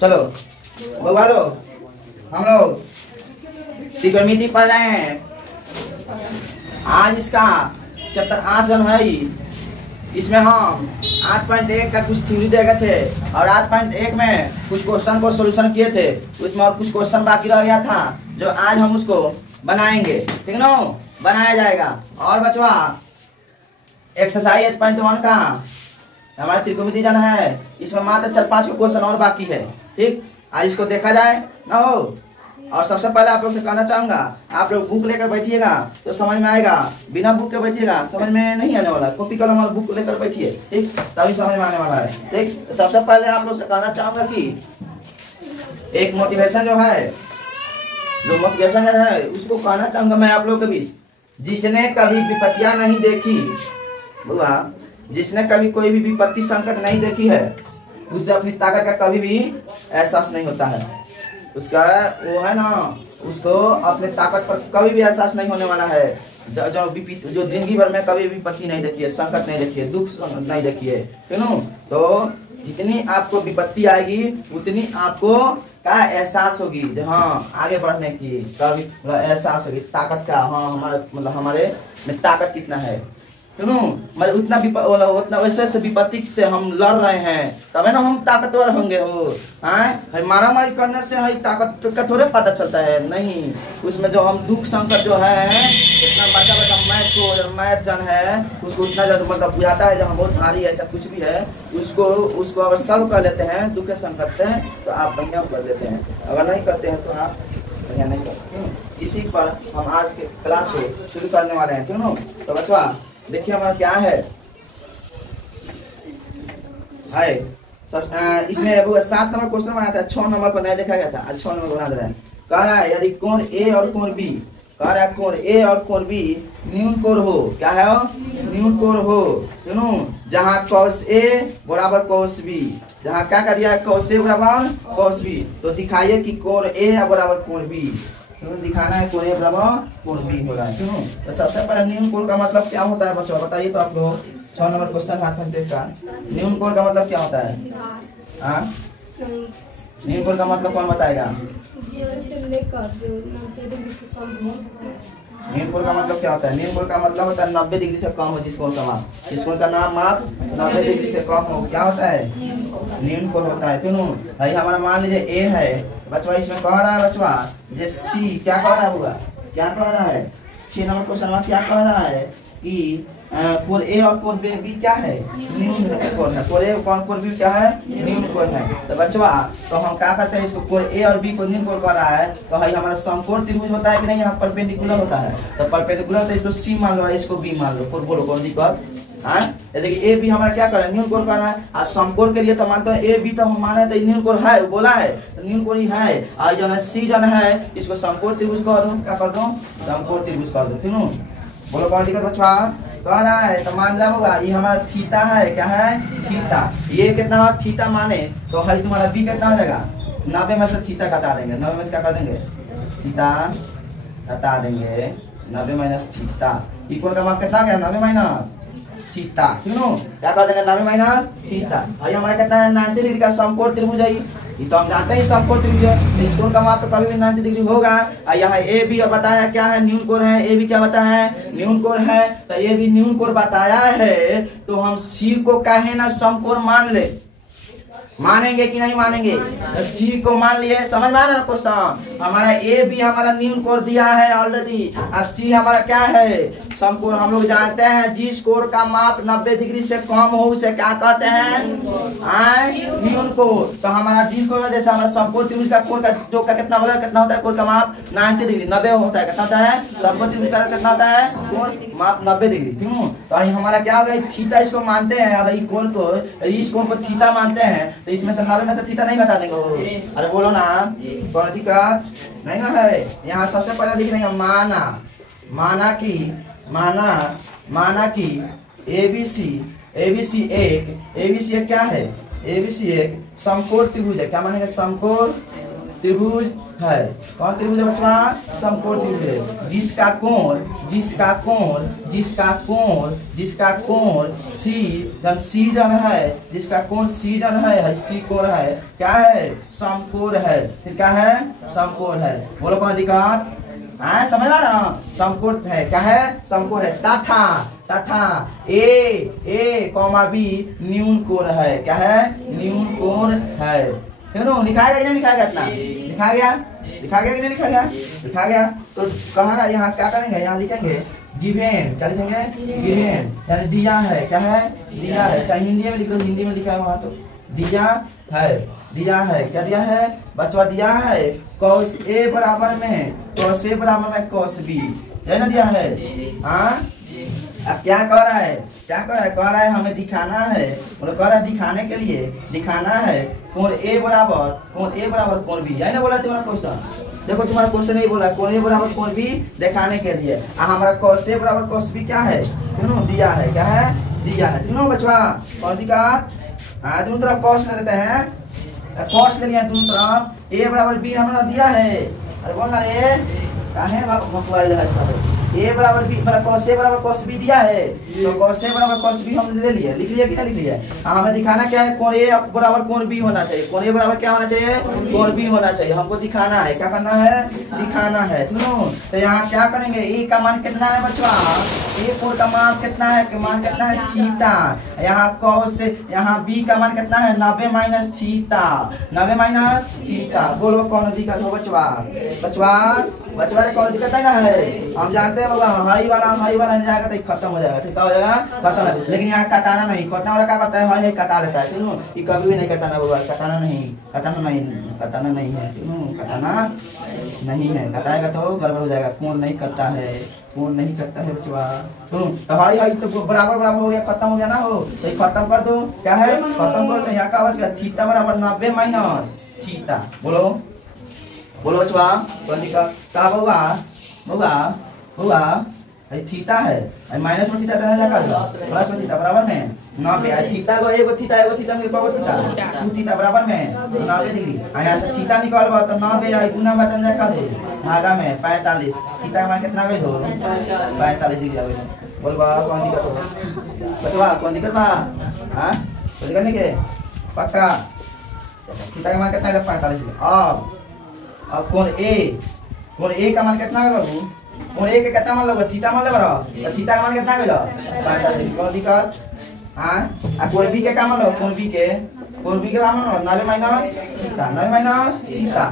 चलो भगवा लो, हम लोग त्रिकोणमिति पढ़ रहे हैं। आज इसका चैप्टर 8 जन है। इसमें हम 8.1 का कुछ थ्योरी दे गए थे और 8.1 में कुछ क्वेश्चन को सॉल्यूशन किए थे। उसमें और कुछ क्वेश्चन बाकी रह गया था जो आज हम उसको बनाएंगे, ठीक ना, बनाया जाएगा। और बचवा एक्सरसाइज 8.1 का हमारा त्रिकोणमिति जाना है। इसमें मात्र 4-5 क्वेश्चन और बाकी है, ठीक। आज इसको देखा जाए ना हो। और सबसे पहले आप लोग से कहना चाहूंगा, आप लोग बुक लेकर बैठिएगा तो समझ में आएगा। बिना बुक के बैठिएगा समझ में नहीं आने वाला। कॉपी कलम और बुक लेकर बैठिए, ठीक, तभी समझ में आने वाला है, ठीक। सबसे पहले आप लोग से कहना चाहूंगा कि एक मोटिवेशन जो है, जो मोटिवेशन है उसको कहना चाहूंगा मैं आप लोग के बीच। जिसने कभी विपत्तियां नहीं देखी, जिसने कभी कोई भी विपत्ति संकट नहीं देखी है, उससे अपनी ताकत का कभी भी एहसास नहीं होता है। उसका वो है ना, उसको अपने ताकत पर कभी भी एहसास नहीं होने वाला है। जो जिंदगी भर में कभी विपत्ति नहीं देखी है, संकट नहीं देखी है, दुख नहीं देखी है, ठीक ना। तो जितनी आपको विपत्ति आएगी उतनी आपको का एहसास होगी, हाँ आगे बढ़ने की कभी एहसास होगी, ताकत का। हाँ हमारे में ताकत कितना है, मतलब उतना वैसे विपत्ति से हम लड़ रहे हैं, तभी ना हम ताकतवर होंगे। मारा मारी करने से है ताकत का थोड़े पता चलता है, नहीं। उसमें जो हम दुख संकट जो है, इतना बड़ा मैथ जन है, उसको उतना ज्यादा मतलब बुझाता है, जब हम बहुत भारी है चाहे कुछ भी है, उसको अगर सॉल्व कर लेते हैं दुख संकट से तो आप बढ़िया कर लेते हैं। अगर नहीं करते हैं तो आप बढ़िया नहीं करते। इसी पर हम आज के क्लास को शुरू करने वाले हैं, ठीक ना। तो बच्चा देखिए हमारा क्या है, इसमें 7 नंबर क्वेश्चन बनाया था, 6 नंबर को नहीं देखा गया था, आज 6 नंबर बना दे रहे हैं। कह रहा है यदि कोण ए और कोण बी, कह रहा है कोण ए और कोण बी न्यून कोण हो, क्या है न्यून कोण हो, जहाँ cos A बराबर cos B, जहाँ क्या कर दिया है cos A बराबर cos B, तो दिखाइए कि कोण A बराबर कोण B, दिखाना है कोण A बराबर कोण B हो रहा है, क्यों। तो सबसे पहले न्यून कोण का मतलब क्या होता है बच्चों, बताइए तो आप लोग। 6 नंबर क्वेश्चन हाथ में देखा, न्यून कोण का मतलब क्या होता है? न्यून कोण का मतलब कौन बताएगा? न्यून कोण का मतलब क्या होता है? न्यून कोण का मतलब होता है 90 डिग्री से कम हो जिस कोण का माप, जिस कोण का नाम माप 90 डिग्री से कम हो, क्या होता है? न्यून कोण होता है, क्यों। भाई हमारा मान लीजिए ए है बचवा, इसमें कह रहा है बचवा जे सी, क्या कह रहा होगा, क्या कह रहा है 6 नंबर क्वेश्चन में क्या कह रहा है कि कोण ए और कोण बी क्या है, न्यून कोण है। कोण ए कोण बी क्या है, न्यून कोण है। तो बच्चवा तो हम क्या करते हैं, इसको कोण ए और बी को न्यून कोण कर रहा है, तो भाई हमारा समकोण त्रिभुज होता है कि नहीं, यहाँ परपेंडिकुलर होता है। तो परपेंडिकुलर तो इसको सी मान लो, इसको बी मान लो, बोलो कौन दिक्कत। जैसे कि ए बी हमारा क्या कर रहा है, न्यून कोण कर रहा है। और समकोण के लिए तो मानते हैं ए बी तो हम माने तो न्यून कोण है, बोला है न्यून कोण ही है। और जो है सी जन है इसको समकोण त्रिभुज कर दो, क्या कर दो, समकोण त्रिभुज कर दो, ठीक। बोलो कौन दिक्कत बच्चा कह रहा है, तो मान जाओगा ये हमारा थीटा है, क्या है थीटा। ये कितना है थीटा माने, तो हल तुम्हारा बी कितना हो जाएगा, 90 में से थीटा घटा देंगे, 90 में से क्या कर देंगे, थीटा घटा देंगे, 90 माइनस थीटा। त्रिकोण का माप कितना आ गया, 90 माइनस थीटा, क्यों क्या कर देंगे 90 माइनस थीटा। भाई हमारा कितना है 90 डिग्री का समकोण त्रिभुज है, ये तो हम जानते हैं समकोण त्रिभुज है, इस कोण का माप तो कभी भी 90 डिग्री होगा। और यहाँ ए बी बताया क्या है, न्यून कोण है, ए बी क्या बताया है, न्यून कोण है। तो ए बी न्यून कोण बताया है, तो हम सी को कहे ना समकोण मान ले, मानेंगे कि नहीं मानेंगे, तो सी को मान लिए, समझ में आ रहा है क्वेश्चन। हमारा ए बी हमारा न्यून कोण दिया है ऑलरेडी, और सी हमारा क्या है समकोण। हम लोग जानते हैं जिस कोण का माप 90 डिग्री से कम हो उसे क्या कहते हैं, न्यून कोण। तो हमारा जिस कोण जैसे हमारा समकोण त्रिभुज का कोण का जो का कितना होगा, कितना होता है कोण का माप 90 डिग्री, 90 होता है, कितना होता है समकोण त्रिभुज का कितना होता है कोण माप 90 डिग्री, क्यों। तो हमारा क्या होगा थीटा, इसको मानते हैं, और कोण को इस कोण को थीटा मानते हैं, तो इसमें से 90 में से थीटा नहीं घटा देंगे। अरे बोलो ना, कोई दिक्कत नहीं ना है। यहाँ सबसे पहले लिख देंगे माना कि ABC एक क्या है, ABC एक समकोण त्रिभुज है, क्या मानेंगे समकोण त्रिभुज है। कौन त्रिभुज है बच्चा? समकोण त्रिभुज है। जिसका कोण सीजन है, जिसका कोण सीजन है सी कोण है, क्या है? समकोण है। फिर क्या है? समकोण है। बोलो कौन दिक्कत? समझ रहा ना? समकोण है, क्या है? समकोण है। तथा ए कॉमा बी न्यून कोण है, क्या है? न्यून कोण है। लिखाएगा कि नहीं लिखाएगा? इतना लिखा गया कि नहीं लिखा गया? लिखा गया। तो कहा यहाँ क्या करेंगे? यहाँ लिखेंगे गिवेन। क्या लिखेंगे? गिवेन यानी दिया है। क्या है? दिया है। चाहे हिंदी में लिखो, हिंदी में लिखा है वहां तो दिया है। क्या दिया है बच्चा? दिया है cos A बराबर में cos B, है ना? दिया है। अब क्या कह रहा है? कह रहा है हमें दिखाना है, मतलब कह रहा है दिखाने के लिए दिखाना है कोण A बराबर कोण B, यही ना बोला तुम्हारा क्वेश्चन? देखो तुम्हारा क्वेश्चन नहीं बोला कोण A बराबर कोण B दिखाने के लिए। हमारा cos A बराबर cos B क्या है? दिया है। क्या है? दिया है। तीनों बचवा कौन दिक्कत? दोनों तरफ cos ले लेते हैं, cos ले लिया दोनों तरफ। A बराबर B हमारा दिया है। अरे बोलना रे क्या है सब? A बराबर B मतलब cos A बराबर cos B दिया है, तो cos A बराबर cos B हम ले लिए। लिख लिया कि नहीं लिख लिया? हमें दिखाना क्या है? कोण A बराबर कोण B होना चाहिए। कोण A बराबर क्या होना चाहिए? कोण B होना चाहिए। हमको दिखाना है। क्या करना है? दिखाना है। तो यहाँ क्या करेंगे? A का मान कितना है बच्चा? A कोण का मान कितना है? मान कितना है? थीटा। यहाँ cos यहाँ B का मान कितना है? 90 माइनस थीटा। बोलो कौन दिक्कत हो बचवा रे कौन दिक्कत है ना? है हम जानते हैं बाबा, हाई वाला नहीं जाएगा तो खत्म हो जाएगा। ठीक हो जाएगा? खत्म है। लेकिन यहाँ कटाना नहीं, कटना वाला क्या करता है? हाई कटा लेता है। सुनो ये कभी भी नहीं कटाना बाबा, कटाना नहीं है। कटाएगा तो गड़बड़ हो जाएगा। कौन नहीं करता है बचवा? तो हाई तो बराबर हो गया, खत्म हो गया ना? हो तो खत्म कर दो। क्या है? खत्म कर दो। यहाँ का बच गया थीटा बराबर 90 माइनस थीटा। बोलो बचवा कौन दिक्कत? का बउआ थीटा है, माइनस में थीटा प्लस में थीटा बराबर में 90। थीटा को एगो थीटा में कगो थीटा? 2 थीटा बराबर में 90 डिग्री। यहाँ से थीटा निकालबा तो 90 आई गुना बटन जाकर दे भागा में 45। थीटा का मान कितना गई हो? 45 डिग्री आवे। बोलबा कौन दिक्कत हो बचवा? कौन दिक्कत बा? कोई दिक्कत नहीं के? पक्का थीटा का मान कितना है? 45 डिग्री। अब कोण A का मान कितना है बाबू? कोण A के कितना मान लगा? थीटा मान ले बराबर। थीटा का मान कितना गइल? 45 डिग्री। कौन दिक्कत? कोण B के का मान लो? कोण B के मान लो 90 माइनस थीटा।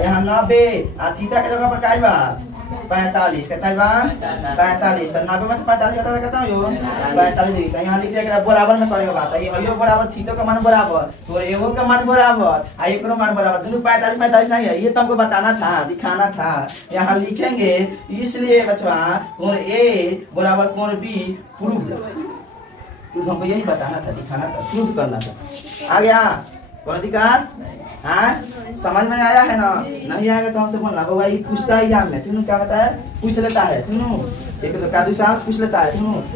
यहाँ 90 थीटा के जगह पर क्या बा? 45। कितना बा? 45। तो 90 में से 45 घटा कितना हो? 45 डिग्री। तो यहाँ लिख दिया बराबर में करेगा बात है। ये बराबर थीटा का मान बराबर, तो एगो का मान बराबर, एकरो मान बराबर। दोनों 45 नहीं है। ये तो हमको बताना था, दिखाना था। यहाँ लिखेंगे इसलिए बचवा कोण A बराबर कोण B प्रूव हमको यही बताना था, दिखाना था, प्रूव करना था। आ गया? कौन दिक्कत? समझ में आया है ना? नहीं आएगा तो हमसे बोलना बाबा। ये पूछता है एग्जाम में, तुम क्या बताया? पूछ लेता है। एक तो का दूसरा पूछ लेता है।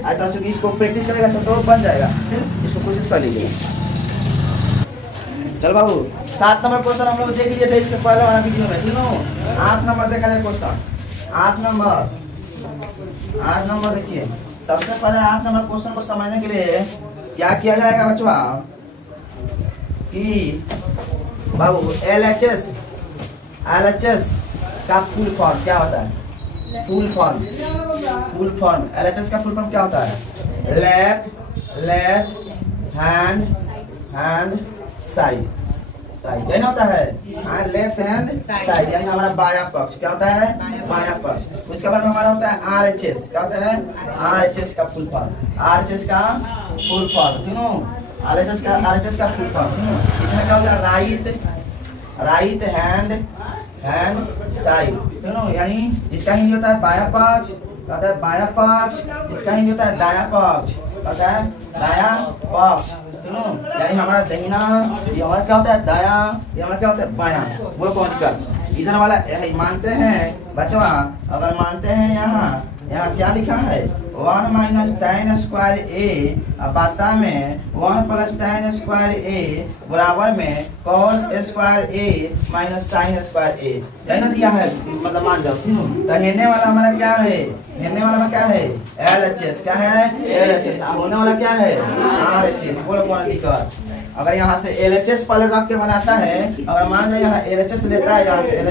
आज तक इसको प्रैक्टिस करेगा तो बन जाएगा। इसको कोशिश कर लीजिए। चल बाबू 7 नंबर क्वेश्चन हम लोग देख लीजिए थे इसके पहले वाला वीडियो में। 8 नंबर देखा जाए क्वेश्चन। 8 नंबर देखिए। सबसे पहले 8 नंबर क्वेश्चन को समझने के लिए क्या किया जाएगा बच्चा कि बाबू LHS का फुल फॉर्म क्या होता है? फुल फॉर्म LHS का फुल फॉर्म क्या होता है? लेफ्ट हैंड साइड यही ना होता है? लेफ्ट हैंड साइड यानी हमारा बायां पक्ष। क्या होता है? बायां पक्ष। उसके बाद हमारा होता है RHS। क्या होता है? RHS का फुल फॉर्म। RHS का फुल फॉर्म RHS का फुल फॉर्म। इसमें क्या होता है? Right hand side. यानी इसका हिंदी होता है बायां पक्ष। कहता है बायां पक्ष। इसका हिंदी होता है दायां पक्ष। कहता है दायां पक्ष। यानी हमारा दहिना, ये हमारा क्या होता है? दायां, ये हमारा क्या होता है? बायां। बोलो कौन दिक्कत? इधर वाला मानते हैं बच्चा, अगर मानते हैं यहाँ क्या लिखा है? 1 माइनस tan स्क्वायर ए बटा में 1 प्लस tan स्क्वायर ए बराबर में cos square A minus sin square ए। यही ना दिया है, मतलब मान जाओ। तो हेने वाला हमारा क्या है, हेने वाला में क्या है LHS, क्या है LHS, अब होने वाला क्या है RHS। बोलो कौन दिक्कत। अगर यहाँ से LHS पहले रख के बनाता है, अगर मान लो यहाँ LHS लेता है, यहाँ से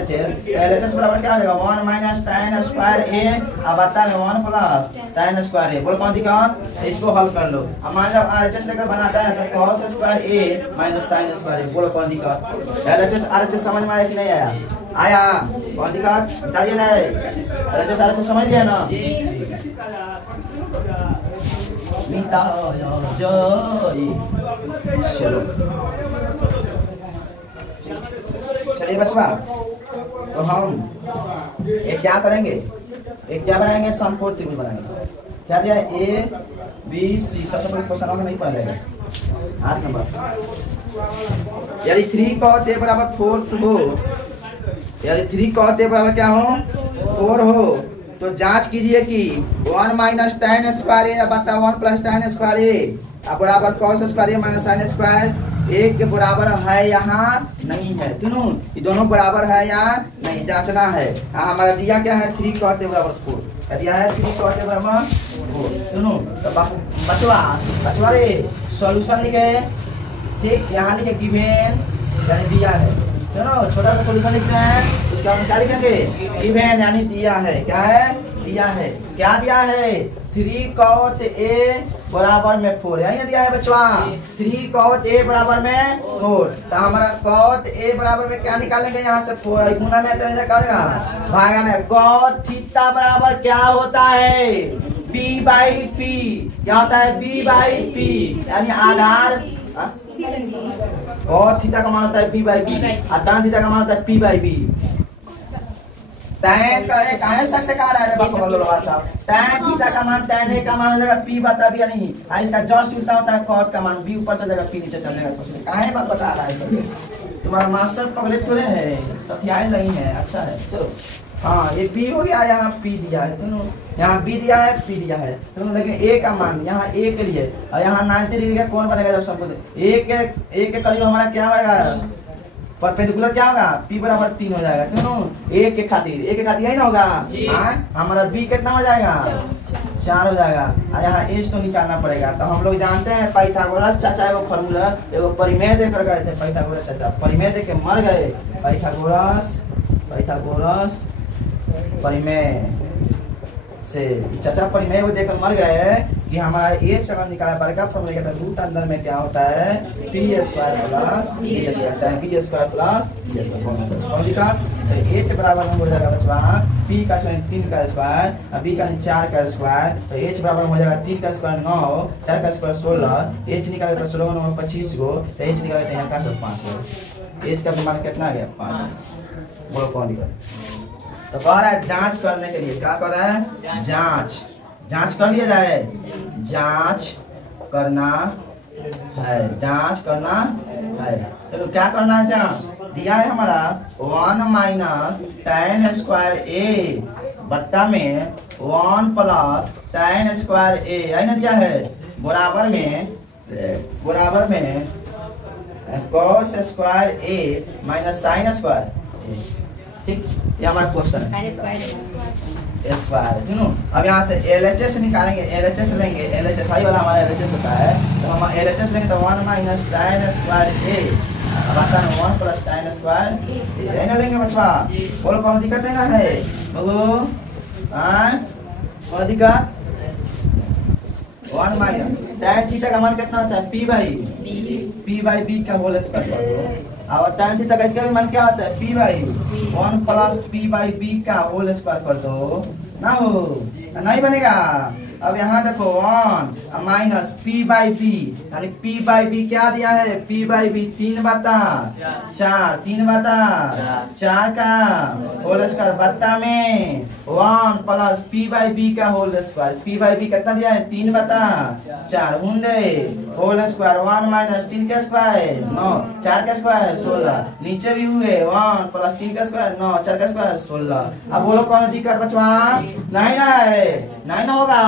LHS बराबर क्या हो जाएगा 1 माइनस tan स्क्वायर ए अब बता में 1 प्लस tan स्क्वायर ए। बोलो कौन दिक्कत, इसको हल कर लो। अब मान लो RHS लेकर बनाता है तो cos square A minus sin square ए। बोलो कौन दिक्कत। LHS RHS समझ में आया कि नहीं आया, आया कौन दिक्कत बताइए ना। LHS RHS समझ लिया ना। चलो चलिए बच्चा, तो हम एक क्या करेंगे, एक क्या बनाएंगे समकोण त्रिभुज बनाएंगे। क्या दिया है A B C, सबसे बड़ी क्वेश्चन में नहीं पढ़ा जाएगा 8 नंबर। यदि 3 cos A बराबर 4 हो, यदि 3 cos A बराबर क्या हो 4 हो, तो जांच कीजिए कि 1 माइनस tan स्क्वायर ए बटा 1 प्लस tan स्क्वायर ए अब बराबर cos square A minus sin square ए के बराबर है यहाँ नहीं है। तीनों ये दोनों बराबर है या नहीं जांचना है। हमारा दिया क्या है 3 cos A बराबर 4, क्या दिया है 3 cos A बराबर 4। तीनों तो बचवा रे सॉल्यूशन लिखे, ठीक यहाँ लिखे गिवन यानी दिया है, चलो छोटा सा सॉल्यूशन लिखते हैं, उसके बाद क्या लिखेंगे गिवन यानी दिया है। क्या है दिया है, क्या दिया है 3 cos A बराबर में 4, यही दिया है बच्चा 3 cos A बराबर में 4। तो हमारा cos A बराबर में क्या निकालेंगे यहाँ से 4 गुना में भागा में cos थीटा बराबर क्या होता है P बाई P, क्या होता है B बाई P यानी आधार। cos थीटा का मान होता है P बाई B और tan थीटा का मान होता है P बाई B। tan का एक आए शख्स से कहा रहा है बाप बोलो साहब, tan थीटा का मान tan A का मान हो जाएगा P बटा B नहीं, इसका जस्ट उल्टा होता है cos का मान B ऊपर चल जाएगा P नीचे चल जाएगा। सोचो काहे बात बता रहा है सब, तुम्हारा मास्टर पगले थोड़े है, सत्याय नहीं है। अच्छा है चलो, हाँ ये B हो गया, यहाँ P दिया है, दोनों यहाँ B दिया है P दिया है, दोनों लेकिन A का मान यहाँ A के लिए और यहाँ 90 डिग्री का कौन बनेगा जब सबको A के करीब हमारा क्या होगा परपेंडिकुलर क्या होगा P बराबर 3 हो जाएगा। दोनों A के खातिर यही ना होगा। हमारा B कितना हो जाएगा 4 हो जाएगा और यहाँ H तो निकालना पड़ेगा। तो हम लोग जानते हैं पाइथागोरस चाचा एगो फॉर्मूला एगो परिमेय देकर गए थे, पाइथागोरस चाचा परिमेय दे के मर गए। पाइथागोरस परिमेय से चाचा परिमेय वो देकर मर गए कि हमारा H अगर निकाला पड़ेगा फॉर्मूला कहता है रूट अंदर में क्या होता है P square plus B square, चाहे B square plus B square कौन दिखा। तो H बराबर में हो जाएगा बच्चा P का 3 का स्क्वायर और B का 4 का स्क्वायर, तो H बराबर हो जाएगा 3 का स्क्वायर 9, 4 का स्क्वायर 16, H निकाले तो 16 9 25 गो, तो H निकाले तो यहाँ का 5 गो, H का मान कितना आ गया 5। बोलो कौन दिखा। तो कह रहा है जांच करने के लिए, क्या कर रहा है जांच कर लिया जाए, जांच करना है। चलो क्या करना है जांच, दिया है हमारा 1 माइनस tan स्क्वायर ए बट्टा में 1 प्लस tan स्क्वायर ए, यही ना दिया है बराबर में cos square A minus sin square. ठीक ये हमारा क्वेश्चन है स्क्वायर। सुनो अब यहाँ से LHS निकालेंगे, LHS लेंगे, LHS हाई वाला हमारा LHS होता है, तो हम LHS लेंगे तो 1 माइनस tan स्क्वायर ए बटा 1 प्लस tan स्क्वायर ए ना लेंगे बच्चा। बोलो कौन दिक्कत है ना है बोलो कौन दिक्कत। 1 माइनस tan थीटा का मान कितना होता है P बाई B का होल स्क्वायर कर दो, और tan थीटा का इसका भी मान क्या होता है P by 1 plus P by B का होल स्क्वायर कर दो ना, हो नहीं बनेगा। अब यहाँ देखो 1 माइनस P बाई B यानी P बाई B क्या दिया है P बाई B 3 बटा 4 का होल स्क्वायर बट्टा में 1 प्लस P बाई B का whole square. P by B कितना दिया है 3 बटा 4 होंगे होल स्क्वायर 1 माइनस 3 का स्क्वायर 9 4 का स्क्वायर 16 नीचे भी हुए 1 प्लस 3 का स्क्वायर 9 4 का स्क्वायर 16। अब बोलो कौन दिक्कत बचवा नहीं ना है, नहीं ना होगा,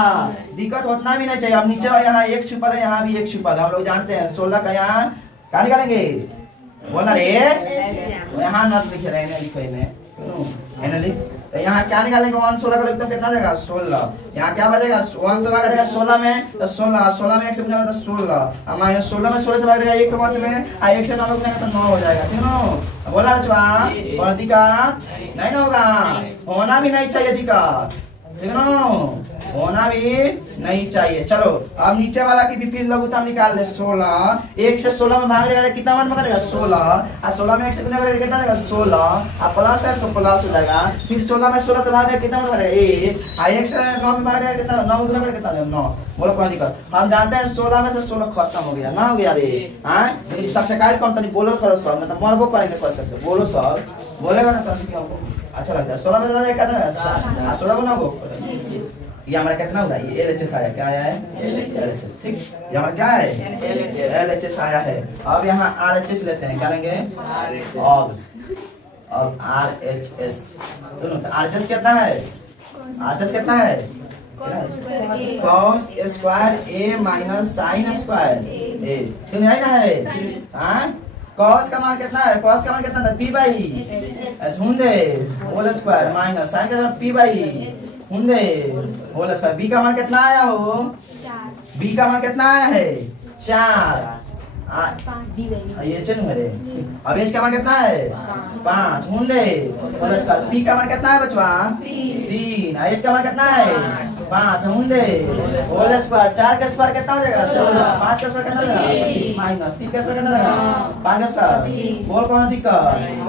दिक्कत उतना भी नहीं चाहिए। अब नीचे यहाँ एक छुपल है, यहाँ भी एक छुपल है, हम लोग जानते हैं 16 का यहाँ क्या निकालेंगे बोला रे, यहाँ न लिखे रहे लिखे में लिख, तो यहाँ क्या निकालेंगे 1 16 का लिखते कितना देगा 16। यहाँ क्या बचेगा 1 से भाग देगा 16 में तो 16 में 1 से बचेगा तो 16 और माइनस 16 में 16 से भाग देगा 1 के मत में और 1 से 9 में तो 9 हो जाएगा, ठीक है। बोला बचवा और दिक्कत नहीं ना होगा, होना भी नहीं चाहिए दिक्कत, ठीक है ना, होना भी नहीं चाहिए। चलो अब नीचे वाला की भी फिर लघुत्तम निकाल ले 16 1 से 16 में भाग देगा कितना मान बनेगा 16 और 16 में 1 से गुना करेगा कितना देगा 16 और प्लस है तो प्लस हो जाएगा, फिर 16 में 16 से भाग देगा कितना मान बनेगा 1 और 1 से 9 में भाग देगा कितना 9 गुना करेगा कितना देगा 9। बोलो कोई दिक्कत, हम जानते हैं 16 में से 16 खत्म हो गया ना, हो गया रे हां। लेकिन सब्सक्राइब कंपनी बोलो करो सर, मतलब मरबो करेंगे कोशिश से बोलो सर, बोलेगा ना तो क्या अच्छा लगता है। 16 में से कितना है 16 गुना को ये हमारा कितना होगा, ये LHS आया, क्या आया है LHS, ठीक। ये हमारा क्या है LHS आया है। अब यहाँ RHS लेते हैं, क्या लेंगे अब RHS दोनों, RHS कितना है, RHS कितना है cos square A minus sine square A, क्यों नहीं ना है हाँ। cos का मान कितना है, cos का मान कितना था P/, hundred whole square minus sign का P/, hundred whole square. B का मान कितना आया हो, B का मान कितना आया है 4 ये चल मेरे। अब इसका मान कितना है 5 हुंडे होल स्क्वायर। P का मान कितना है बचवा 3 और इसका मान कितना है 5 हुंडे होल स्क्वायर। 4 का स्क्वायर कितना हो जाएगा 16, 5 का स्क्वायर कितना हो जाएगा माइनस 3 का स्क्वायर कितना हो जाएगा 5 का स्क्वायर। बोल कौन दिक्कत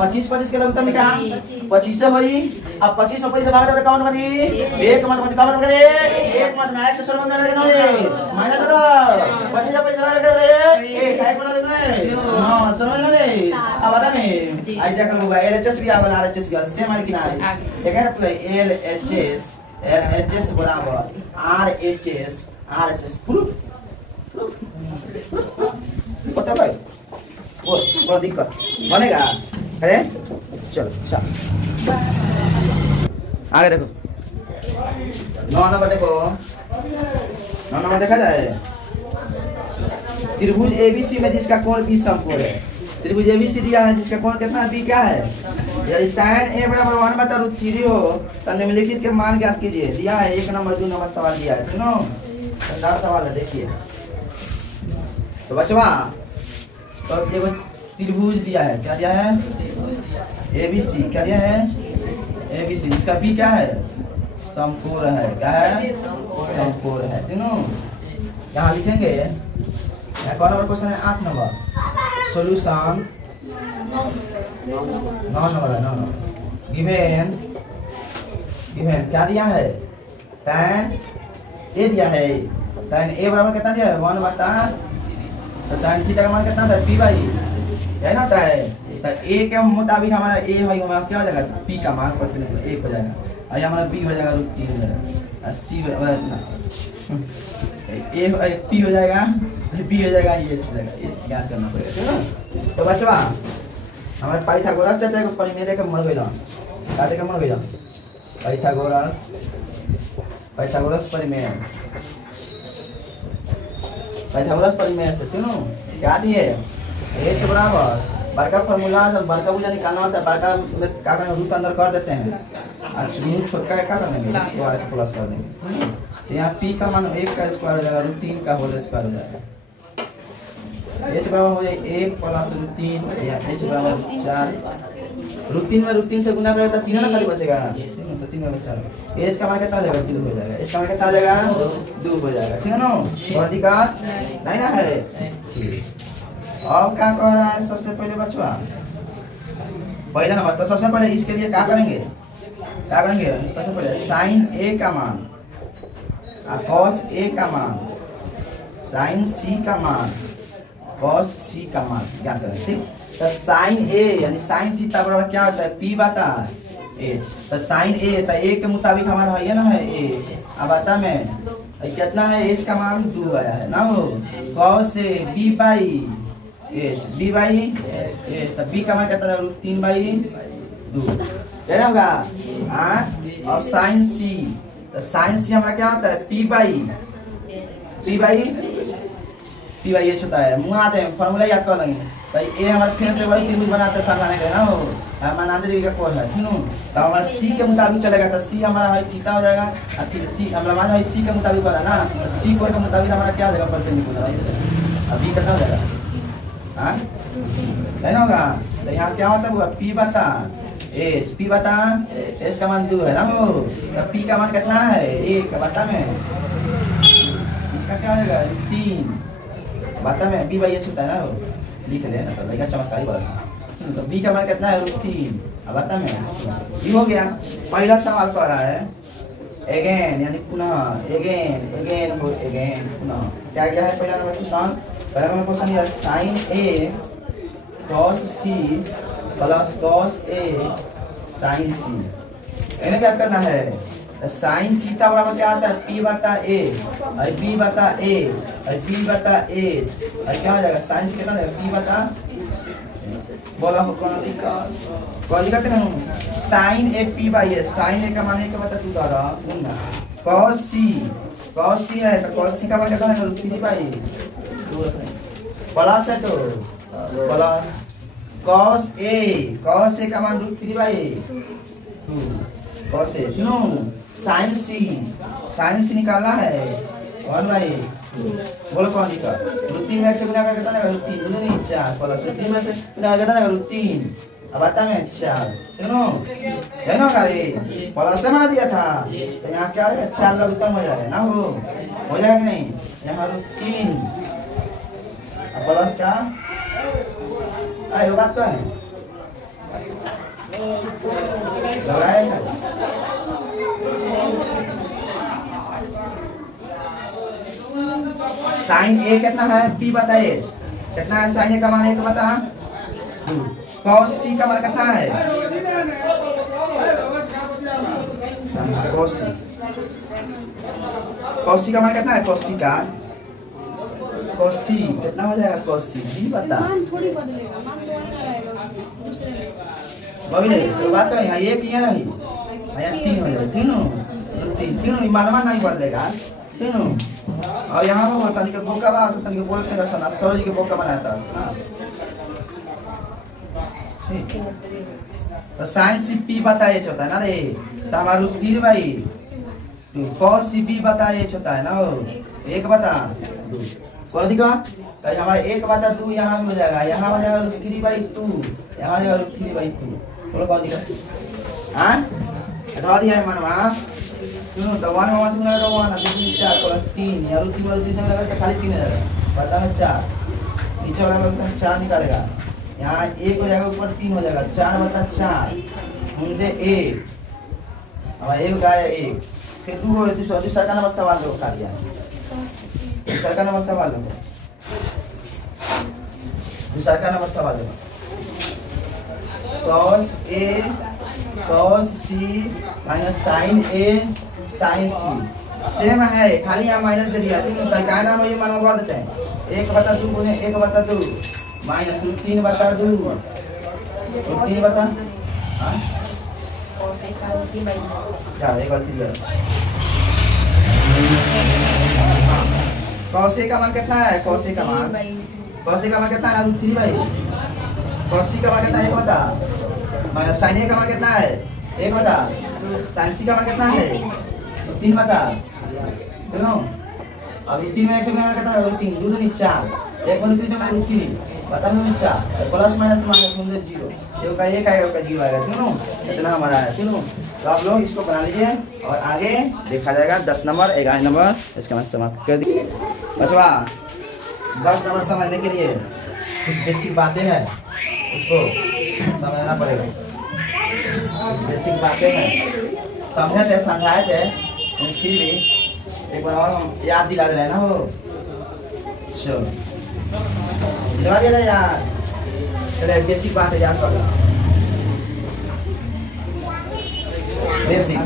25 25 के लघुत्तम निकाल 25 से होई। अब 25 से 25 से भाग दे कौन बनी 1 मत कौन करे 1 मत में 1 से 16 में कितना माइनस करो 25 से 25 भाग कर रे 1 बना देना हां समझ रहे। अब बता मैं आई देख लो LHS भी आवेला RHS भी सेम है कि ना है, ठीक है तो LHS बराबर RHS पता भाई वो बड़ा दिक्कत बनेगा अरे चलो अच्छा आगे देखो 9 नंबर देखो 9 नंबर देखा जाए त्रिभुज ABC में जिसका कोण 20 समकोण है। त्रिभुज ABC दिया है जिसका कोण कितना B क्या है, यदि tan A बराबर 1/√3 हो तो निम्नलिखित के मान ज्ञात कीजिए। दिया है 1 नंबर 2 नंबर सवाल दिया है, सुनो संदार सवाल है देखिए। तो बचवा तो देखो त्रिभुज दिया है, क्या दिया है ABC, क्या दिया है ABC जिसका B क्या है समकोण है, क्या है समकोण है तीनों। यहाँ लिखेंगे कौन नंबर क्वेश्चन है 8 नंबर सॉल्यूशन 9 नंबर है 9 गिवन क्या दिया है tan A दिया है, tan A बराबर कितना दिया है 1 बटा तो tan थीटा का मान कितना था P/, है ना तो A के मुताबिक हमारा A है हमारा क्या हो जाएगा P का मान 1 हो जाएगा और हमारा B हो जाएगा √3 हो जाएगा C P हो जाएगा B हो जाएगा ये जाएगा, ये याद करना पड़ेगा ठीक है। तो बचवा हमारे पाइथागोरस चाचा को परिमेय देकर मर गइला, का देकर मर गइला पाइथागोरस परिमेय से तीनों क्या दिए H बराबर बड़का फार्मूला बड़का बुझा निकालना होता है, बड़का में क्या करना रूट अंदर कर देते हैं और रूट छोटा क्या कर देंगे स्क्वायर प्लस कर देंगे। यहाँ P का मान 1 का स्क्वायर हो जाएगा √3 का होल स्क्वायर हो जाएगा। H बराबर हो जाएगा 1 प्लस √3 या H बराबर 4 √3 में √3 से गुना करेगा तो 3 ना खाली बचेगा तो 3 में बचा H का मान कितना हो जाएगा 2 हो जाएगा, H का मान कितना हो जाएगा 2 हो जाएगा, ठीक है ना। और दिक्कत नहीं ना है। अब क्या कर रहा है सबसे पहले बचवा पहला नंबर, तो सबसे पहले इसके लिए क्या करेंगे सबसे पहले sin A का मान cos A का मान sin C का मान cos C का मान क्या करें ठीक। तो sin A यानी sin थीटा बराबर क्या होता है P बटा H। तो sin A तो A के मुताबिक हमारा है ना है A, अब बता मैं कितना है एच का मान 2 आया है ना हो। कॉस से B by H, B by H, तब बी का मान कितना है √3/2 क्या होगा। और साइन सी, तो साइन सी हमारा क्या होता है पी बाई एच होता है। मुँह आते हैं फॉर्मूला याद कर लेंगे। तो ये हमारे फिर से वही त्रिभुज बनाते हैं सामने का ना हो, मानांतर का कोण है ठीक है। तो हमारा सी के मुताबिक चलेगा, तो सी हमारा है थीटा हो जाएगा, और सी हमारा मान है सी के मुताबिक वाला ना, तो सी कोण के मुताबिक हमारा क्या हो जाएगा परपेंडिकुलर। अभी कितना हो जाएगा है ना होगा। तो यहाँ क्या होता है पी बता एच, पी बता एच का मान 2 है ना हो। तो पी का मान कितना है 1 बता में, इसका क्या होगा 3 बता में, बी बाई एच होता है ना हो, लिख लेना तो लगेगा चमत्कारी बस। तो बी का मान कितना है √3 बता में, ये हो गया। पहला सवाल कर रहा है अगेन यानी पुनः, अगेन पुनः क्या क्या है पहला नंबर क्वेश्चन है sign A cos C plus cos A sign सी। इन्हें क्या करना है, साइन थीटा बराबर क्या आता है पी बता ए, और बी बता ए, और बी बता एच, और क्या हो जाएगा साइन सी कितना पी बता बोला हो कौन दिक्कत नहीं। Sine A P by A, sine A का मान है क्या बता तू दादा कॉस सी है, तो कॉस सी का मान कितना है √3/2 प्लस है तो प्लस कॉस ए का मान √3/2 कॉस ए क्यों। साइन सी निकालना है 1/2 बोलो कौन दिक्कत। √3 में 1 से गुना करके कितना आएगा √3 2 दूनी 4 प्लस √3 में से गुना कितना आएगा √3 अब आता में 4 है ना गाड़ी प्लस से बना दिया था। तो यहाँ क्या आएगा 4 लघुत्तम हो जाएगा ना हो जाएगा कि नहीं। यहाँ √3 प्लस का बात क्या है साइन ए कितना है पी बता एच कितना है, साइन ए का मान 1 बता 2, कॉस सी का मान कितना है कॉस सी का मान कितना है, कॉस सी कितना हो जाएगा कॉस सी बी बता थोड़ी बदलेगा मान तो आएगा दूसरे बबले तो बात है यहाँ एक ये रही यहाँ 3 हो जाएगा तीनों मानवा नहीं बदलेगा तीनों। और यहाँ पर तनिक बोका बा तनिक बोलते रहा सना सर जी के बोका बनाया था ना। तो साइन सी पी बता एच होता है ना रे, तो हमारा √3/2 कॉस सी बी बता एच होता है ना 1 बता 2 कौन दिक्कत। तो हमारा 1 बता 2 यहाँ हो जाएगा, यहाँ हो जाएगा √3/2 यहाँ हो जाएगा √3/2 बोलो कौन दिक्कत हाँ हटा दिया है मनवा तो 1 में 1 से मिला 1 2 4 प्लस 3 या √3 से मिला तो खाली 3 हो जाएगा बता में 4 नीचे वाला में 4 निकालेगा, यहाँ 1 हो जाएगा ऊपर 3 हो जाएगा 4 बता 4 मुझे 1 अब 1 का 1 फिर 2 हो दूसरा का नंबर सवाल दो खा लिया दूसरा का नंबर सवाल दो दूसरा का नंबर सवाल दो कॉस सी माइनस साइन ए साइन सी सेम है खाली यहाँ माइनस दे दिया ठीक है। क्या नाम है ये मानो बढ़ देते हैं 1 बता 2 गुने 1 बता 2 माइनस √3 बता 2 √3 बता हाँ चलो एक गलती दिया। कॉस ए का मान कितना है कॉस ए का मान कितना है √3/2 कॉस सी का मान कितना है 1 बता माइनस साइन ए का मान कितना है 1 बता साइन सी का मान कितना है 3 बता सुनो अब 3 में 1 से गुना कितना है 3 2 दूनी 4 1 √3 से √3 बता में 4 प्लस माइनस होंगे 0 ये का 1 आएगा का 0 आएगा सुनो इतना हमारा है सुनो। तो आप लोग इसको बना लीजिए और आगे देखा जाएगा 10 नंबर 11 नंबर इसका मैं समाप्त कर दिए बचवा 10 नंबर समझने के लिए कुछ बेसिक बातें हैं उसको समझना पड़ेगा। बेसिक बातें हैं समझे थे समझाए थे फिर भी एक बार और हम याद दिला दे रहे ना हो चलो दिला दिया जाए यार चले बेसिक बात है याद कर बेसिक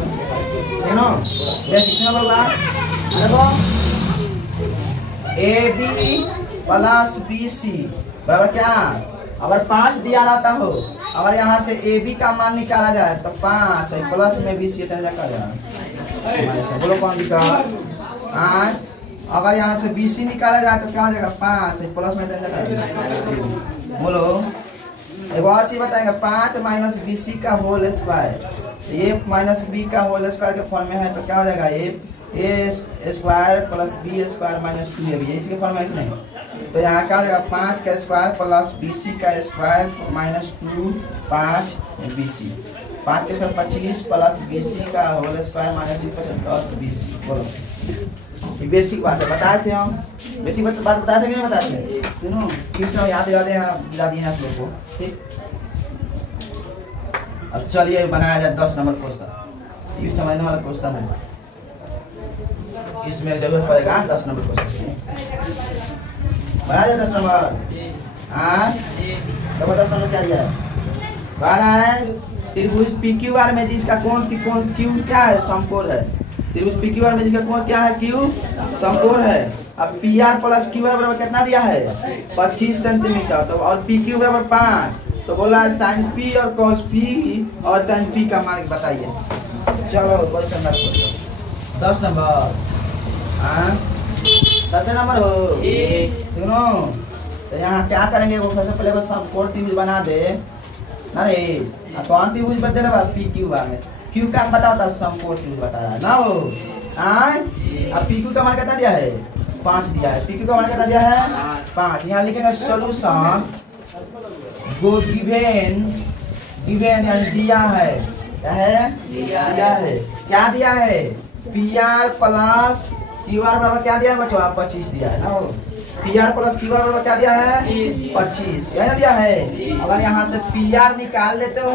you know बेसिक सुना बाबा देखो A B plus B C बराबर क्या, अगर 5 दिया रहता हो, अगर यहाँ से ए बी का मान निकाला जाए तो 5 प्लस में बी सी बोलो कौन दिखा। अगर यहाँ से बी सी निकाला जाए तो क्या हो जाएगा 5 प्लस में बोलो। एक और चीज बताएंगे 5 माइनस बी सी का whole square, A minus B का होल स्क्वायर के फॉर्म में है तो क्या हो जाएगा A square plus B square minus 2ab, इसी के फॉर्म में है नहीं। तो यहाँ क्या हो जाएगा 5 का स्क्वायर प्लस बी सी का स्क्वायर माइनस 2 5 बी सी, 5 के स्क्वायर 25 प्लस बी सी का whole square minus 2 10 B C. बोलो बेसिक बात है, बताए थे हम, बेसिक बात बताए थे कि नहीं बताए थे तीनों, फिर से याद दिला दिए हैं आप लोग को। ठीक, अब चलिए बनाया जाए 10 नंबर क्वेश्चन, ये समझने वाला क्वेश्चन है, इसमें जरूरत पड़ेगा 10 नंबर क्वेश्चन बनाया जाए 10 नंबर। देखो 10 नंबर क्या दिया है, त्रिभुज पी क्यू आर में जिसका कोण क्यू क्या है, समकोण है। त्रिभुज पी क्यू आर में जिसका कोण क्या है, क्यू समकोण है। अब P R plus Q are बराबर कितना दिया है 25 सेंटीमीटर, तो और पी क्यू बराबर 5, तो बोला साइन पी और कॉस पी और tan पी का मान बताइए। चलो क्वेश्चन नंबर 10 नंबर, 10 नंबर हो सुनो। तो यहाँ क्या करेंगे, वो सबसे पहले वो समकोण त्रिभुज बना दे ना रे। कौन त्रिभुज बता रहा पी क्यू में, क्यू का बताओ था समकोण त्रिभुज बता रहा है ना वो। अब पी क्यू का मान कितना दिया है 5 दिया है, पी क्यू का मान कितना दिया है 5। यहाँ लिखेंगे सोल्यूशन गो गिवेन यानी दिया है, क्या है दिया है, क्या दिया है P R plus Q are बराबर क्या दिया है बच्चों 25 दिया है ना। P R plus Q are बराबर क्या दिया है 25, क्या दिया है। अगर यहाँ से पी आर निकाल लेते हो,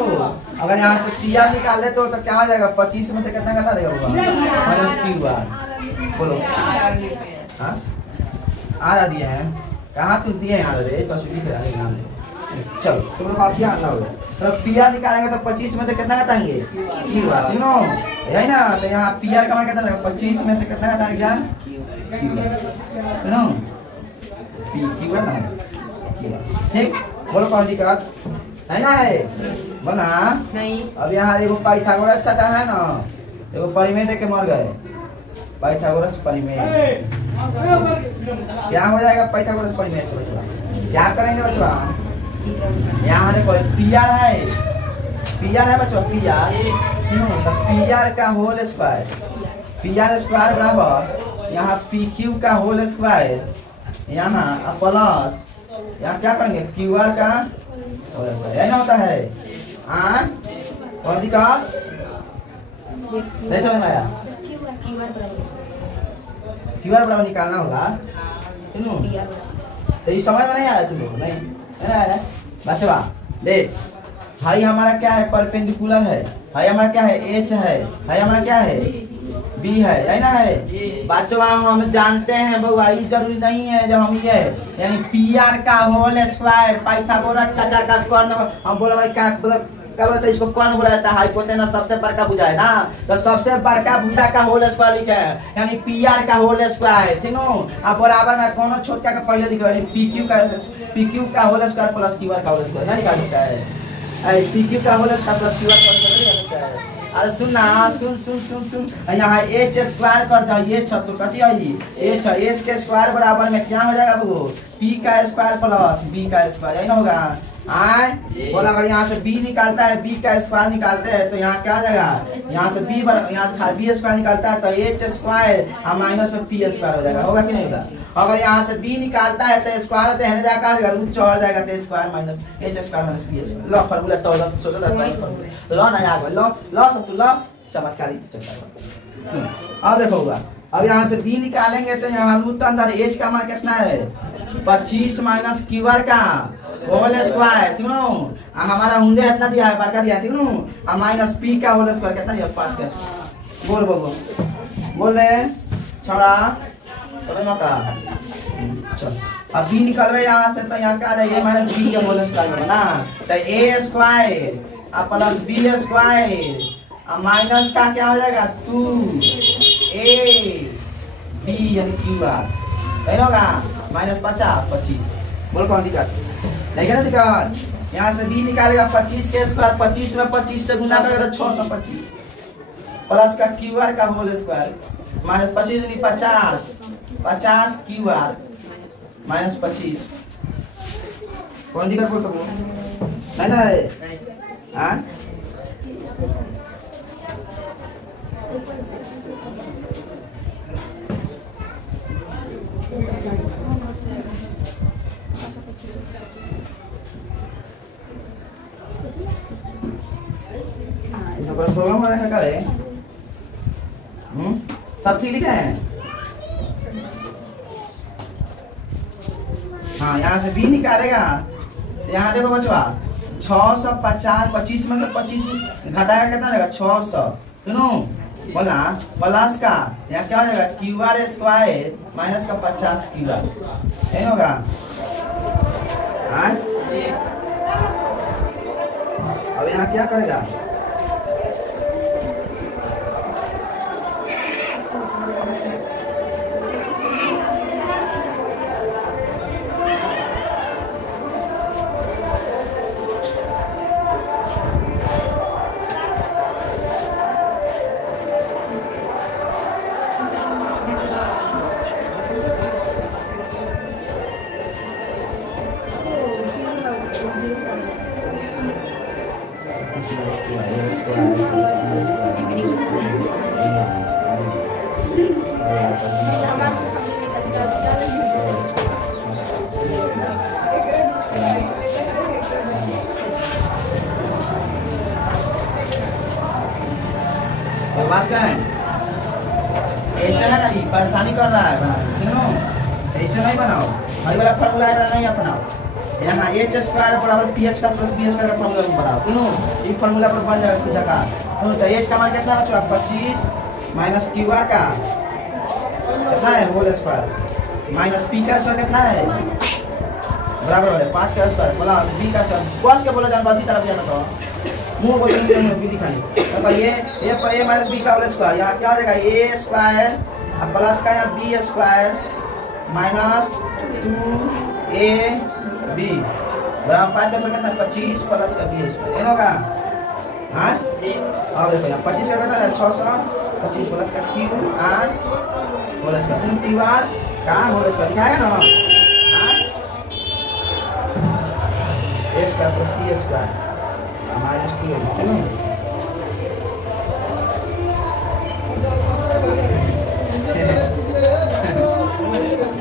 अगर यहाँ से पी आर निकाल लेते हो तो क्या हो जाएगा 25 में से कितना घटा देगा माइनस क्यू आर। बोलो आ रहा दिए हैं, कहाँ तुम दिए यार रे, बस लिख रहा है। चलो तुम लोग आप यहाँ आओ, तो पी आर निकालेंगे तो 25 में से कितना घटाएंगे क्यू आर, यही ना। तो यहाँ पी आर का मान कितना लगेगा 25 में से कितना घटाएंगे क्यू आर ना। ठीक, बोलो कौन दिक्कत है ना है बोला नहीं। अब यहाँ देखो पाइथागोरस चाचा है ना, देखो परिमेय देख के मर गए, पाइथागोरस परिमेय क्या हो जाएगा पाइथागोरस परिमेय से बचवा। क्या करेंगे बचवा, यहाँ देखो पी आर है बच्चों, पी आर का whole square, P R square बराबर यहाँ पी क्यू का होल स्क्वायर, यहाँ प्लस यहाँ क्या करेंगे क्यू आर का होल स्क्वायर, यही ना होता है। कौन दिक्कत नहीं समझ में आया, क्यू आर बराबर निकालना होगा, तो ये समझ में नहीं आया तुम लोग, नहीं आया बचवा। देख भाई हमारा क्या है परपेंडिकुलर है, भाई हमारा क्या है एच है, भाई हमारा क्या है बी है, यही ना है बचवा। हम जानते हैं बउआ, ये जरूरी नहीं है जब हम ये यानी पी आर का होल स्क्वायर पाइथागोरस चाचा का कर्ण, हम बोला भाई क्या क्या बोलते हैं इसको, कौन बोला जाता है हाइपोटेनस सबसे बड़का भुजा है ना, तो सबसे बड़का भुजा का होल स्क्वायर लिखे है यानी पी आर का होल स्क्वायर तीनों। अब बराबर में कोनो छोटका का पहले लिखो यानी पी क्यू का whole square plus Q R का होल स्क्वायर निकाल सकता है, पी क्यू का whole square plus Q R का होल स्क्वायर निकाल सकता है। अरे सुन ना सुन यहाँ एच स्क्वायर कर दो, ये छत तो कची है एच के स्क्वायर बराबर में क्या हो जाएगा वो पी का स्क्वायर प्लस बी का स्क्वायर, यही ना होगा। बोला अगर यहाँ से b निकालता है b का स्क्वायर निकालते हैं तो यहाँ क्या आ जाएगा, यहाँ से b b स्क्वायर निकालता है तो एच स्क्वायर माइनस में पी स्क्वायर हो जाएगा, होगा कि नहीं होगा। अगर यहाँ से b निकालता है तो स्क्वायर तो जाएगा रूट चढ़ जाएगा तो square minus H square minus P square. लो फार्मूला तो सोचो लो ना याद लो ससुर लो चमत्कारी सुन। अब देखो होगा, अब यहाँ से b निकालेंगे तो यहाँ रूट अंदर एच का मान कितना है 25 माइनस क्यू आर का होल स्क्वायर तीनों, हमारा हुंडे इतना दिया है बड़का दिया तीनों, माइनस पी का होल स्क्वायर कितना दिया 5 का स्क्वायर। बोल रहे छोड़ा समझ मत आ। चल अब b निकलवे यहाँ से तो यहाँ क्या आ जाएगा माइनस बी का होल स्क्वायर ना, तो A square plus B square minus का क्या हो जाएगा 2a बी यानी क्यू आर सही होगा -50 25 बोल कौन दिक्कत नहीं ना दिक्कत यहाँ से बी निकालेगा 25 के स्क्वायर 25 में 25 से गुना करेगा 625 प्लस का क्यू आर का होल स्क्वायर -25 यानी 50 क्यू आर -25 कौन दिक्कत बोल तो नहीं ना है हाँ प्रोग्राम बनाने का है सब ठीक लिखे हैं हाँ यहाँ से बी निकालेगा यहाँ देखो बचवा 650 25 में से 25 घटाएगा कितना जाएगा 600 सुनो बोला प्लस का यहाँ क्या हो जाएगा क्यू आर स्क्वायर माइनस का 50 क्यू आर नहीं होगा अब यहाँ क्या करेगा बात क्या है ऐसा है ना जी परेशानी कर रहा है बना क्यों ऐसे नहीं बनाओ भाई वाला फॉर्मूला है नहीं अपनाओ यहाँ एच स्क्वायर बराबर पी एच का प्लस बी एच का फॉर्मूला बनाओ क्यों ये फॉर्मूला पर बन जाएगा कुछ जगह तो एच का मान कितना बचा 25 माइनस क्यू आर का कितना है होल स्क्वायर माइनस पी का स्क्वायर कितना है बराबर वाले 5 का स्क्वायर प्लस बी का स्क्वायर कॉस के बोला जान बाकी तरफ जाना तो मुंह बोल नहीं भी दिखाने तो ये माइनस बी का होल स्क्वायर यहाँ क्या हो जाएगा ए स्क्वायर अब प्लस का यहाँ B square minus 2 A B बराबर 5 का स्क्वायर कितना 25 प्लस का बी स्क्वायर ये होगा हाँ अब देखो यहाँ 25 का कितना है 625 प्लस का Q R whole square Q R का होल स्क्वायर दिखाएगा ना A square plus B square minus 2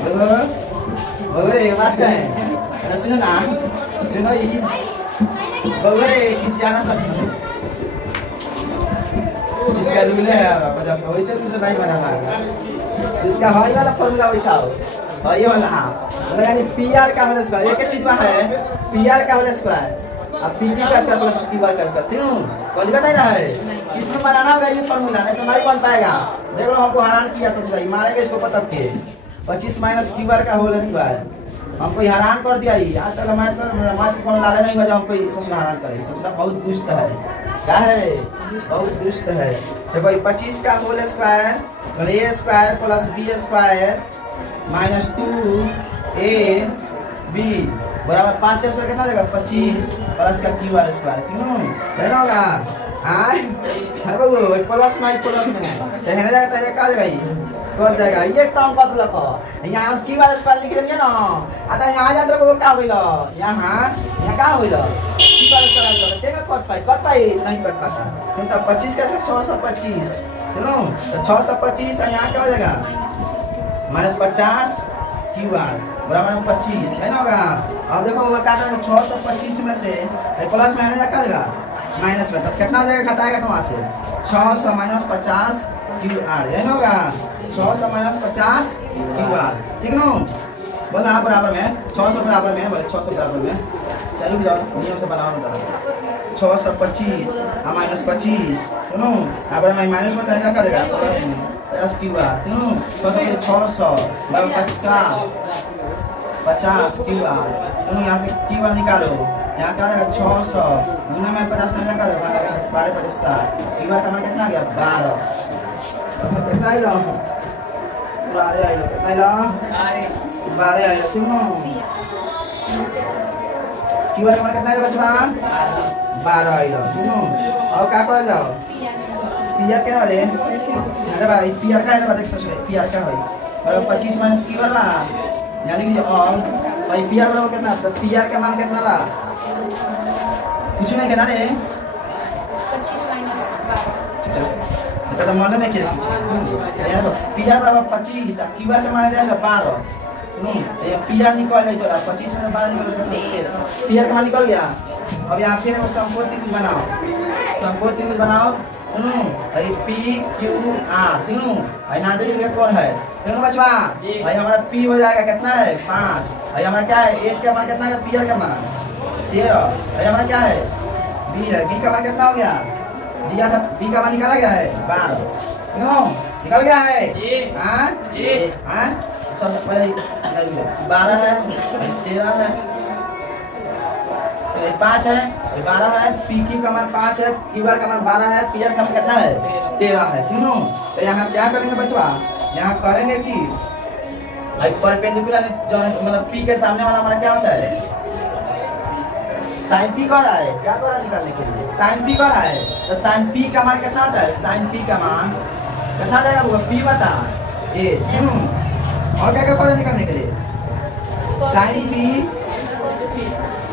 चलो बात क्या है सुनो ना सुनो ये किसी जाना सकते इसका रूल है वैसे कुछ नहीं बनाना इसका हवाई वाला फॉर्मूला बैठाओ और ये वाला यानी पी आर का होल स्क्वायर एक चीज में है पी आर का होल स्क्वायर अब पी क्यू का स्क्वायर प्लस क्यू आर का स्क्वायर क्यों कौन दिक्कत है ना है इसमें बनाना होगा ये फॉर्मूला नहीं तो नहीं बन पाएगा देख लो हमको हैरान किया ससुराई मारेंगे इसको पता के 25 माइनस क्यू आर का होल स्क्वायर हमको हैरान कर दिया ही आज तक हमारे कौन लाले नहीं हो जाओ हमको ससुरा हैरान करे ससुरा बहुत दुष्ट है क्या है बहुत दुष्ट है देखो 25 का whole square A square plus B square minus 2 A B बराबर 5 का स्क्वायर कितना देगा 25 प्लस का क्यू आर स्क्वायर क्यों देना होगा हाँ बाबू प्लस में कहने जाएगा तो क्या जाएगा कर जाएगा ये टर्म कर लखो यहाँ क्यू आर स्क्वायर लिख देंगे ना आता यहाँ जाते को क्या होइलो यहाँ क्या होइलो क्यू आर स्क्वायर देखा कट पाई नहीं कट पाता तो 25 का 625 सुनो तो 625 यहाँ क्या हो जाएगा -50 क्यू आर बराबर 25 है ना होगा अब देखो वो क्या करेंगे 625 में से प्लस में आने जाएगा माइनस में तब कितना हो जाएगा घटाएगा तो वहाँ से 600 माइनस 50 क्यू आर है ना होगा 600 माइनस 50 क्यू आर ठीक ना बोला बराबर में 600 बराबर में बोले 600 बराबर में चलो जाओ नियम से बनाओ 625 माइनस 25 सुनो अब मैं माइनस में क्या करेगा प्लस में 10 क्यू आर क्यों 600 बराबर 50 क्यू आर तुम यहाँ से क्यू आर निकालो यहाँ क्या आएगा 600 गुना में 50 नहीं करेगा 12 50 क्यू आर का मान कितना आ गया 12 कितना आ गया 12 आइलो कितना आइलो 12 आइलो सुनो क्यूआर का मान कितना आइलो बच्चा 12 आइलो सुनो और क्या कर जाओ पीआर क्या वाले अरे भाई पीआर का है देख सोच पीआर का है और 25 माइनस क्यूआर ना यानी कि और भाई पीआर बराबर कितना तो पीआर का मान कितना ला कुछ नहीं कहना रे 25 माइनस 12 तो मान में क्या यार पीआर बराबर 25 क्यूआर का मान जाएगा 12 ये पीआर निकल गई तो 25 में 12 निकल पीआर का मान निकल गया अब यहाँ फिर संकोच त्रिभुज बनाओ भाई P Q R तीनों भाई ना देखिए कौन है तीनों बचवा भाई हमारा P हो जाएगा कितना है 5 भाई हमारा क्या है H का मान कितना है P R का मान 13 भाई हमारा क्या है B है B का मान कितना हो गया दिया था B का मान निकाला गया है 12 तीनों निकल गया है हाँ सब पहले 12 है 13 है 5 है 12 है पी क्यू का मान 5 है क्यूआर का मान 12 है पीआर का मान कितना है 13 है तीनों तो यहाँ क्या करेंगे बच्चा यहाँ करेंगे कि भाई परपेंडिकुलर जो मतलब पी के सामने वाला हमारा क्या होता है साइन पी कर रहा है क्या कर रहा है निकालने के लिए साइन पी कर रहा है तो साइन पी का मान कितना होता है साइन पी का मान कितना जाएगा वो पी बता ये और क्या क्या कर निकालने के लिए sine P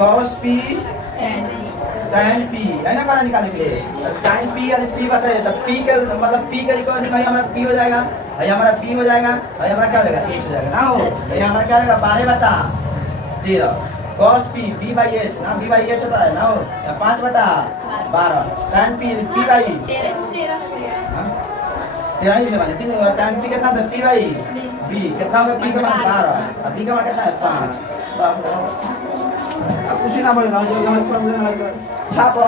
cos p tan p है ना करना निकालने के लिए sin p और p बताइए तब p के मतलब p का रिकॉर्डिंग भाई हमारा p हो जाएगा भाई हमारा p हो जाएगा भाई हमारा क्या हो जाएगा h हो जाएगा ना हो भाई हमारा क्या हो जाएगा 12 बता 13 cos p b by h ना b by h होता है ना हो या 5 बता 12 tan p p by 13 ही माने 3 tan p कितना था p by b कितना होगा p का मान 12 अब b का मान कितना है 5 बाप अब कुछ ना बोल रहा हूँ जो हमें प्रॉब्लम है तो छापो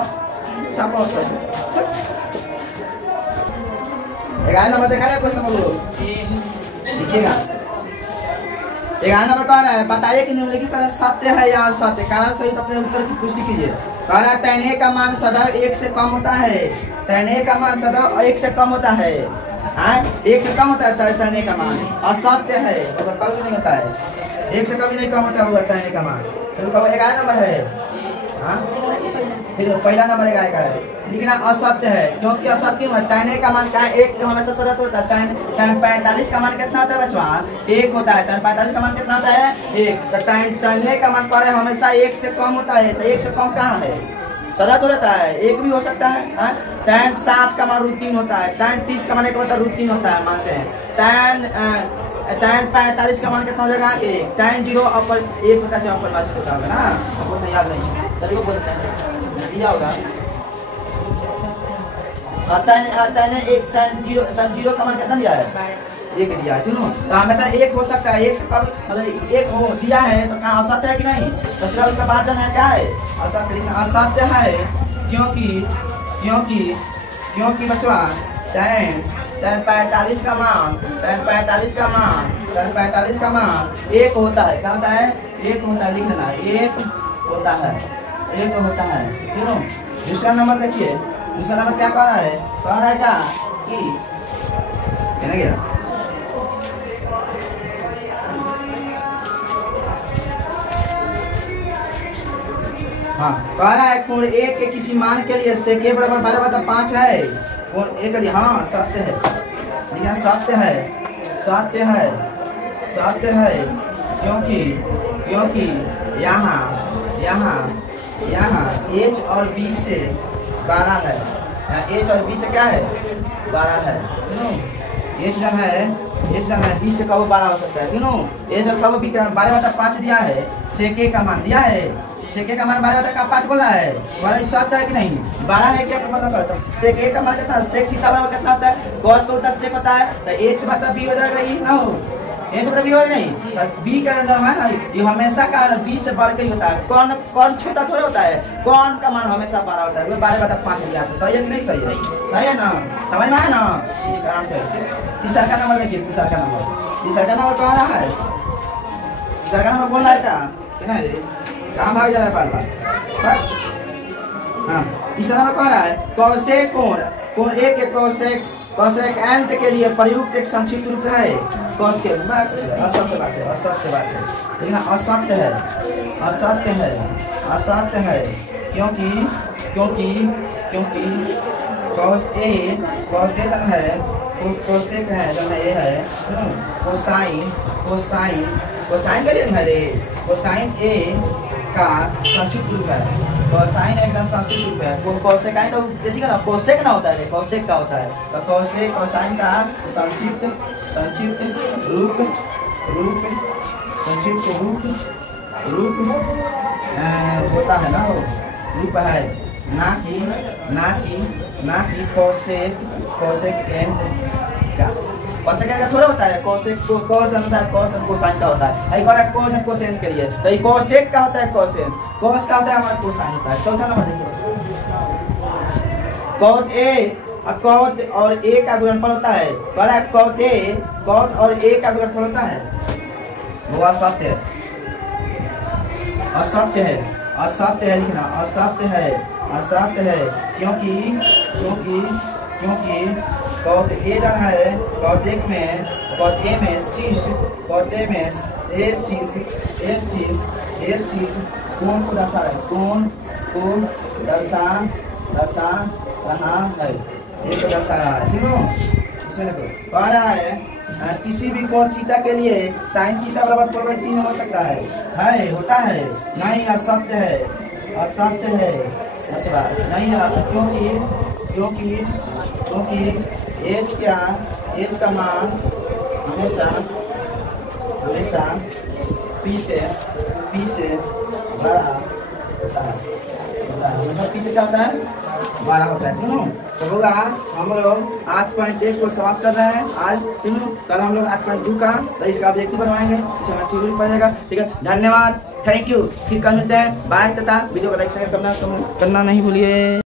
ग्यारह नंबर देखा है क्वेश्चन बोलो लिखिएगा 11 नंबर कह रहा है बताइए कि निम्नलिखित कारण सत्य है या असत्य कारण सहित अपने उत्तर की पुष्टि कीजिए कह रहा है तैने का मान सदैव 1 से कम होता है तैने का मान सदैव 1 से कम होता है 1 से कम होता है तैने का मान असत्य है कभी नहीं होता है 1 से कभी नहीं कम होता है तैने का मान फिर 11 नंबर है हाँ फिर पहला नंबर 11 का है लिखना असत्य है क्योंकि असत्य क्यों है तैने का मान क्या है 1 हमेशा सदस्य होता है tan 45 का मान कितना होता है बचवा 1 होता है tan 45 का मान कितना होता है 1 तो तैने का मान पर हमेशा 1 से कम होता है तो 1 से कम कहाँ है सदा तो रहता है 1 भी हो सकता है tan 7 का मान √3 होता है tan 30 का मान एक होता है √3 होता है मानते हैं tan 45 का मान कितना हो जाएगा 1 tan 0 अपर 1 होता है अपर वाचिक होता होगा ना आपको तो याद नहीं तभी को बोलते हैं दिया होगा tan 0 का मान कितना दिया है 1 दिया है क्यों तो हमेशा 1 हो सकता है 1 से कम मतलब 1 हो दिया है तो कहाँ असत्य है कि नहीं दूसरा उसका बाद है क्या है असत्य है क्योंकि बचवा tan 45 का मान 1 होता है क्या होता है 1 होता है लिख लेना 1 होता है क्यों दूसरा नंबर देखिए दूसरा नंबर क्या कह रहा है क्या कि कहना गया हाँ कह रहा है कोण 1 के किसी मान के लिए sec a बराबर 12/5 है कोण 1 के लिए हाँ सत्य है देखिए सत्य है क्योंकि यहाँ h और b से 12 है h और b से क्या है 12 है h जन है b से कब 12 हो सकता है क्यों h और कब b का 12/5 दिया है sec a का मान दिया है sec a का मान 12/5 बोला है वाला सत्य है कि नहीं 12 है क्या मतलब करता है sec a का मान कितना sec थीटा बराबर कितना होता है cos का होता है sec होता है तो h बटा b हो जाएगा ये ना हो h बटा b हो नहीं b का अंदर है ना ये हमेशा का b से बढ़ के ही होता है कौन छोटा थोड़ा होता है कौन का मान हमेशा 12 होता है वो 12/5 दिया है सही है कि नहीं सही है ना समझ में आया ना कारण से तीसरा का नंबर देखिए तीसरा का नंबर कह रहा है तीसरा का नंबर बोल रहा है क्या रे कहाँ भाग जा रहा है पाल हाँ तीसरा नंबर कह रहा है कोण 1 के कोण कोसेक एंथ के लिए प्रयुक्त एक संक्षिप्त रूप है कॉस के असत्य बात है, असत्य बात है, लेकिन असत्य है, असत्य है, असत्य है, क्योंकि क्योंकि क्योंकि कॉस ए कॉसेक है, कोसेक है जो है ये है कोसाइन, कोसाइन कोसाइन का है रे, कोसाइन ए का संक्षिप्त रूप है, कोसाइन एक का संक्षिप्त रूप है, वो कोसेक आए तो जैसे ना कोसेक ना होता है, कोसेक का होता है, तो कोसेक कोसाइन का संक्षिप्त संक्षिप्त रूप रूप संक्षिप्त रूप होता है ना, वो रूप है, ना कि कोसेक कोसेक एन का कोसेक का थोड़ा होता है, कोसेक को कोस अनुसार कोस कोसाइन का होता है, एक और कोस कोसेन के लिए, तो ये कोसेक का होता है कोसेन, कोस का होता है हमारा कोसाइन होता है। चौथा नंबर देखिए, कॉट ए कॉट और ए का गुणनफल होता है, बड़ा कॉट ए कॉट और ए का गुणनफल होता है, वो असत्य है, असत्य है, असत्य है, लिखना असत्य है, असत्य है, क्योंकि क्योंकि क्योंकि कॉट ए जाना है, कॉट ए में सिर्फ कॉट ए में ए सिर्फ कोण को दर्शा है, कोण को दर्शा रहा है, ये तो दर्शा रहा है, ठीक है। इसमें देखो कह रहा है किसी भी कोण थीटा के लिए साइन थीटा बराबर 4/3 हो सकता है, होता है, नहीं असत्य है, असत्य है, अच्छा नहीं है असत्य, क्योंकि एच का मान हमेशा पी से बड़ा होता है, हमेशा पी से क्या होता है, बड़ा होता है, क्यों? तो होगा हम लोग 8.1 को समाप्त कर रहे हैं आज, क्यों? कल हम लोग 8.2 का तो इसका ऑब्जेक्टिव बनवाएंगे, इसमें थ्योरी पड़ जाएगा, ठीक है। धन्यवाद, थैंक यू, फिर कल मिलते हैं, बाय, तथा वीडियो को लाइक शेयर करना नहीं भूलिए।